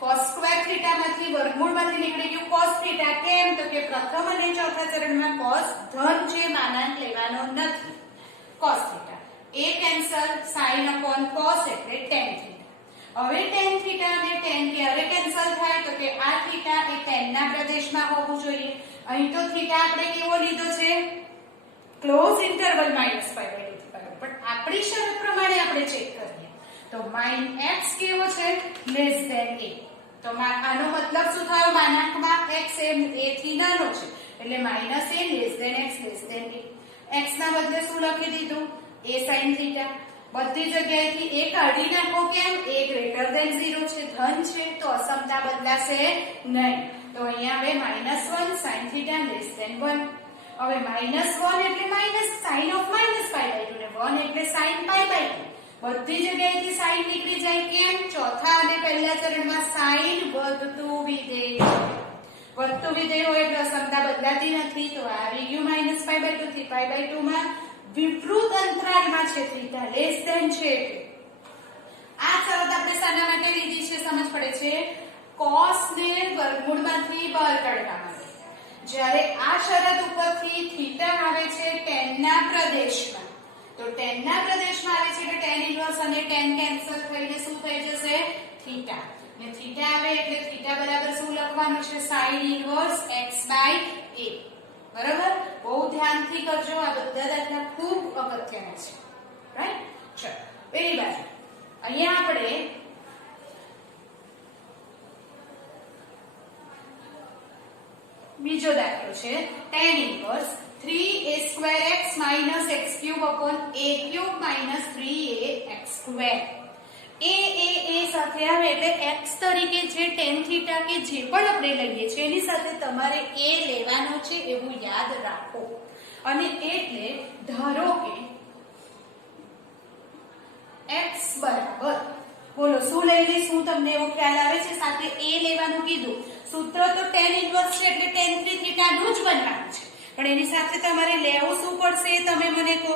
cos square theta માંથી વર્ગમૂળમાંથી નીકળી ગયું cos theta. કેમ? તો કે પ્રથમ અને ચોથા ચરણમાં cos ધન છે, માનાંક લેવાનો નથી. cos theta a cancel, sin upon cos એટલે tan theta. હવે tan theta અને tan ક્યારે કેન્સલ થાય? તો કે આ theta એ tan ના પ્રદેશમાં હોવું જોઈએ. અહીં તો theta આપણે કેવો લીધો છે? ક્લોઝ ઇન્ટરવલ -π/2 થી π. પણ આપણી શરત પ્રમાણે આપણે ચેક કરીએ તો x કેવો છે? Less than a. તો આનો મતલબ શું થયો? માનાંકમાં x એ a થી નાનો છે એટલે -a less than x less than a. x ના બદલે શું લખી દીધું? a sin theta. બધી જગ્યાએથી a કાઢી નાખો. કેમ? a greater than 0 છે, ધન છે, તો અસમતા બદલાશે નહીં. તો અહીંયા હવે -1 sin theta લેસ ધેન 1. હવે -1 એટલે માઇનસ sin of -π/2 ને 1 એટલે sin π/2. બધી જગ્યાએથી sin નીકળી જાય. કેમ? ચોથા અને પહેલા ચરણમાં sin વધતું વિધેય હોય એટલે અસમતા બદલાતી નથી. તો આવી ગયું -π/2 થી π/2 માં વિવૃત અંતરાલમાં છે theta લેસ ધેન છે. આ શરત આપણે શાના માટે લીધી છે? સમજ પડે છે? cos ને વર્ગમૂળમાંથી બહાર કાઢવા માટે. જ્યારે આ શરત ઉપરથી theta આવે છે tan ના પ્રદેશમાં, તો tan ના પ્રદેશમાં આવે છે એટલે tan ઇન્વર્સ અને tan કેન્સલ થઈને શું થઈ જશે? theta. ને theta આવે એટલે theta બરાબર શું લખવાનું છે? sin inverse x/a. બરાબર? બહુ ધ્યાનથી કરજો, આ બધા દાખલા ખૂબ અગત્યના છે. રાઈટ? ચલો પેલી બાજુ અહીંયા આપણે બીજો દાખલો છે tan inverse 3a² x - x³ upon a³ - 3ax². a સાથે આવે એટલે x તરીકે જે tan theta કે જે પણ આપણે લઈએ છીએ એની સાથે તમારે a લેવાનો છે એવું યાદ રાખો. અને એટલે ધારો કે x બરાબર બોલો શું લઈ લઈશ હું, તમને એવો ખ્યાલ આવે છે? સાથે એ લેવાનું કીધું. સૂત્ર તો tan ઇન્વર્સ છે એટલે tan 3 થીટા નું જ બનવાનું છે, પણ એની સાથે તમારે લેવું શું પડશે તમે મને કહો?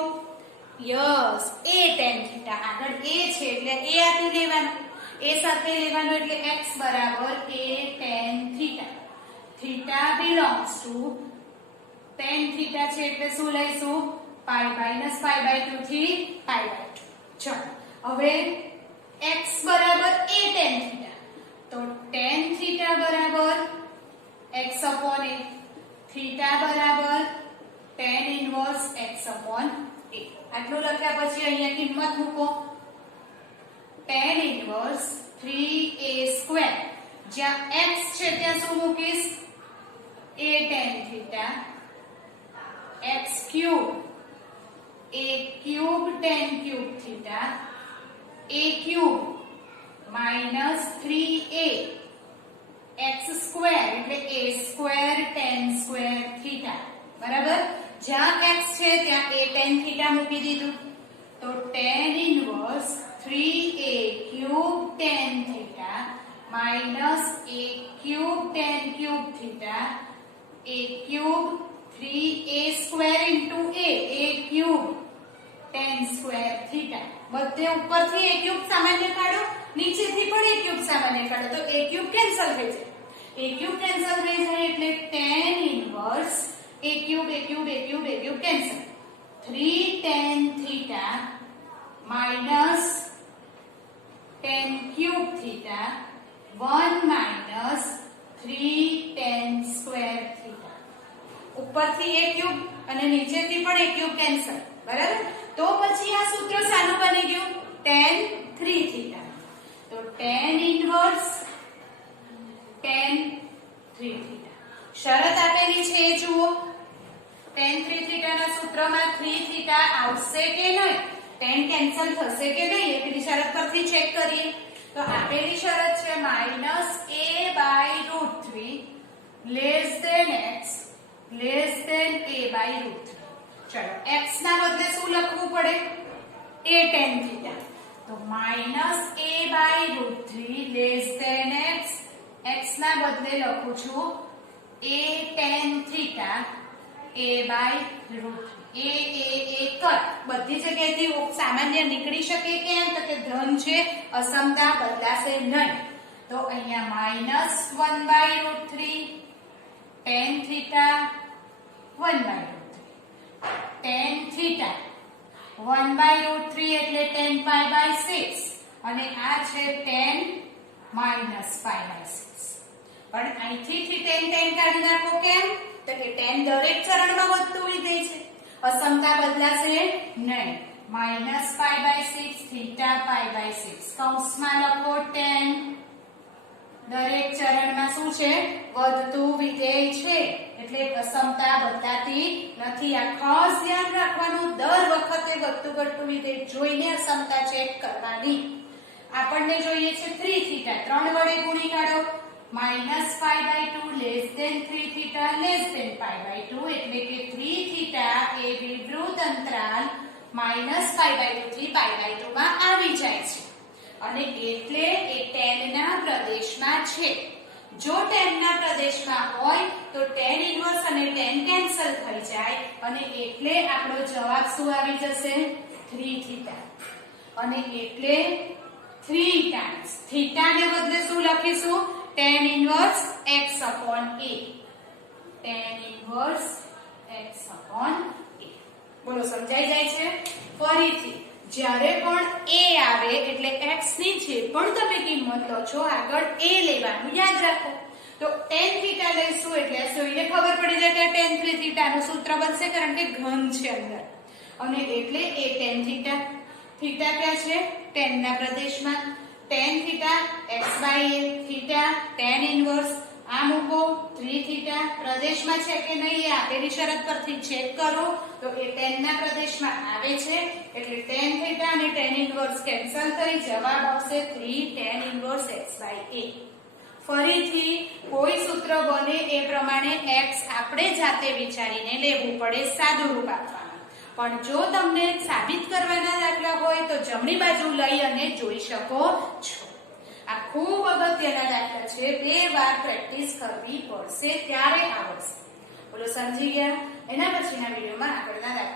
Yes, a tan theta. આગળ a છે એટલે a આટલું લેવાનું, a સાથે લેવાનું એટલે x બરાબર a tan theta. Theta belongs two tan theta છે એટલે શું લઈશું? પાઈ માઈનસ પાઈ બાય 2 થી પાઈ બાય 2. ચાલો હવે x બરાબર a tan થીટા, તો tan થીટા બરાબર x upon a, થીટા બરાબર tan inverse x upon a. આટલું લખ્યા પછી અહીંયા કિંમત મૂકો. tan ઇન્વર્સ 3a સ્ક્વેર, જ્યાં x છે ત્યાં શું મૂકીશ? a tan theta x cube, a cube tan cube theta, a cube minus 3a x square એટલે a square tan square theta. બરાબર, જ્યાં x છે ત્યાં a tan થીટા મૂકી દીધું, તો tan inverse 3a cube tan theta minus a cube tan cube theta, a cube 3a square into a cube tan square theta. બધે ઉપરથી a cube સામાન્ય કાઢો, નીચેથી પણ a ક્યુબ સામાન્ય કાઢો, તો a ક્યુબ કેન્સલ થઈ જાય. a ક્યુબ કેન્સલ થઈ જાય એટલે tan inverse a cube cancel, 3 tan theta minus tan cube theta 1 minus 3 tan square theta. ઉપરથી a ક્યુબ અને નીચેથી પણ a ક્યુબ કેન્સલ. બરાબર, તો પછી આ સૂત્ર શાનું બની ગયું? tan 3 theta. તો tan ઇન્વર્સ tan 3 થીટા. શરત આપેલી છે એ જુઓ. tan 3 થીટાના સૂત્રમાં 3 થીટા આવશે કે નહીં? tan કેન્સલ થશે કે નહીં એ પેલી શરત પરથી ચેક કરીએ. તો આપેલી શરત છે -a/√3 less than x less than a/√3. ચલો x ના બદલે શું લખવું પડે? a tan theta. તો -a/√3 less than x, x ના બદલે લખું છું a tan theta a/√3. a કર બધી જગ્યાએથી સામાન્ય નીકળી શકે કેમ? તો કે ધન છે, અસમતા બદલાશે નહીં. તો અહીંયા -1/√3 tan થીટા 1/√3, tan થીટા 1/√3 એટલે tan π/6 અને આ છે tan -π/6. પણ અહીંથી tan કાઢી નાખો કેમ? તો કે tan દરેક ચરણમાં વધતું વિધેય છે, અસમતા બદલાશે નહીં. -π/6 થીટા π/6 કૌંસમાં લખો tan. દરેક ચરણમાં શું છે? વધતું વિધેય છે એટલે અસમતા બદલાતી નથી. આ ખાસ ધ્યાન રાખવાનું, દર વખતે વધતું ઘટતું વિધેય જોઈને અસમતા ચેક કરવાની. આપણને જોઈએ છે 3 થીટા, 3 વડે ગુણી કાઢો. -π/2 less than 3 theta less than π/2 એટલે કે 3 થીટા એ વિવૃત અંતરાલ -π/2 થી π/2 માં આવી જાય છે અને એટલે એ tan ના પ્રદેશમાં છે. જો tan ના પ્રદેશમાં હોય તો tan ઇન્વર્સ અને tan કેન્સલ થઈ જાય અને એટલે આપણો જવાબ શું આવી જશે? 3 થીટા. અને એટલે 3 ટાઈમ્સ થીટા ને બદલે શું લખીશું? tan inverse x upon a. tan inverse x upon a. બોલો સમજાઈ જાય છે? ફરીથી જ્યારે પણ a આવે એટલે x ની જે પણ તમે કિંમત લો છો આગળ a લેવાનું યાદ રાખો. તો tan થીટા લઈશું એટલે સોઈને ખબર પડી જાય કે tan 3 થીટા નું સૂત્ર બનશે કારણ કે ઘન છે અંદર. અને એટલે a tan થીટા. થીટા ક્યાં છે? tan ના પ્રદેશમાં. tan theta x/a, theta tan inverse આ મૂકો 3 થીટા પ્રદેશમાં છે કે નહીં એ આપેલી શરત પરથી ચેક કરો. તો એ tan ના પ્રદેશમાં આવે છે એટલે tan થીટા અને tan ઇન્વર્સ કેન્સલ થઈ જવાબ આવશે 3 tan ઇન્વર્સ x/a. ફરીથી કોઈ સૂત્ર બને એ પ્રમાણે x આપણે જાતે વિચારીને લેવું પડે, સાદું રૂપ આપવાનું. પણ જો તમને સાબિત કરવાના દાખલા હોય તો જમણી બાજુ લઈ અને જોઈ શકો છો. આ ખૂબ અગત્યના દાખલા છે, 2 વાર પ્રેક્ટિસ કરવી પડશે ત્યારે આવડશે. બોલો સમજી ગયા? એના પછીના વિડીયોમાં આગળના દાખલા